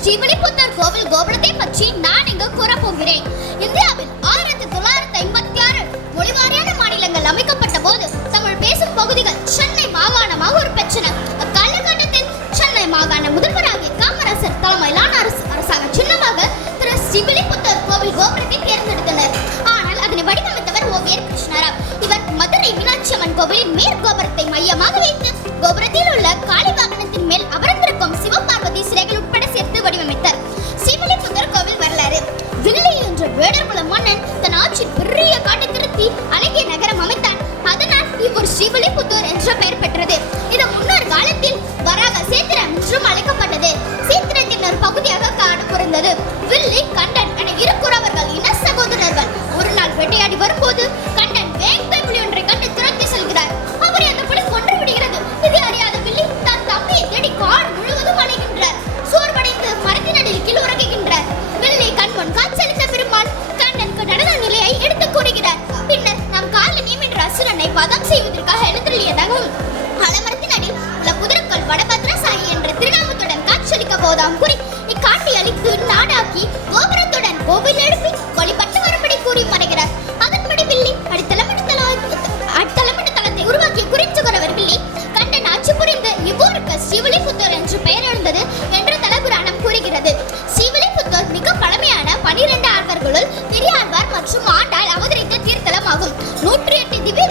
ஸ்ரீவில்லிபுத்தர் கோவில் கோபுரத்தை பற்றி நான் இங்கு கூற போகிறேன். இந்தியாவில் ஆயிரத்தி தொள்ளாயிரத்தி ஐம்பத்தி ஆறு மொழிவாரியான மாநிலங்கள் அமைக்கப்பட்ட போது தமிழ் பேசும் பகுதிகள் சென்னை மாகாணமாக பிரச்சனை அக்காலகட்டத்தில் சென்னை மாகாண முதல்வராகிய காமராசர் தலைமையிலான அரசு அரசாங்க சின்னமாக திரு ஸ்ரீவில்லிபுத்தர் கோவில் கோபுரத்தை தேர்ந்தெடுத்தனர். ஆனால் அதனை வடிவமைத்தவர் ஓவியர் கிருஷ்ணராவ். இவர் மதுரை மீனாட்சி அம்மன் கோவிலின் மேற்கோபுரத்தை மையமாக வருவது வில்லி கண் நூற்றி எட்டு திவ்ய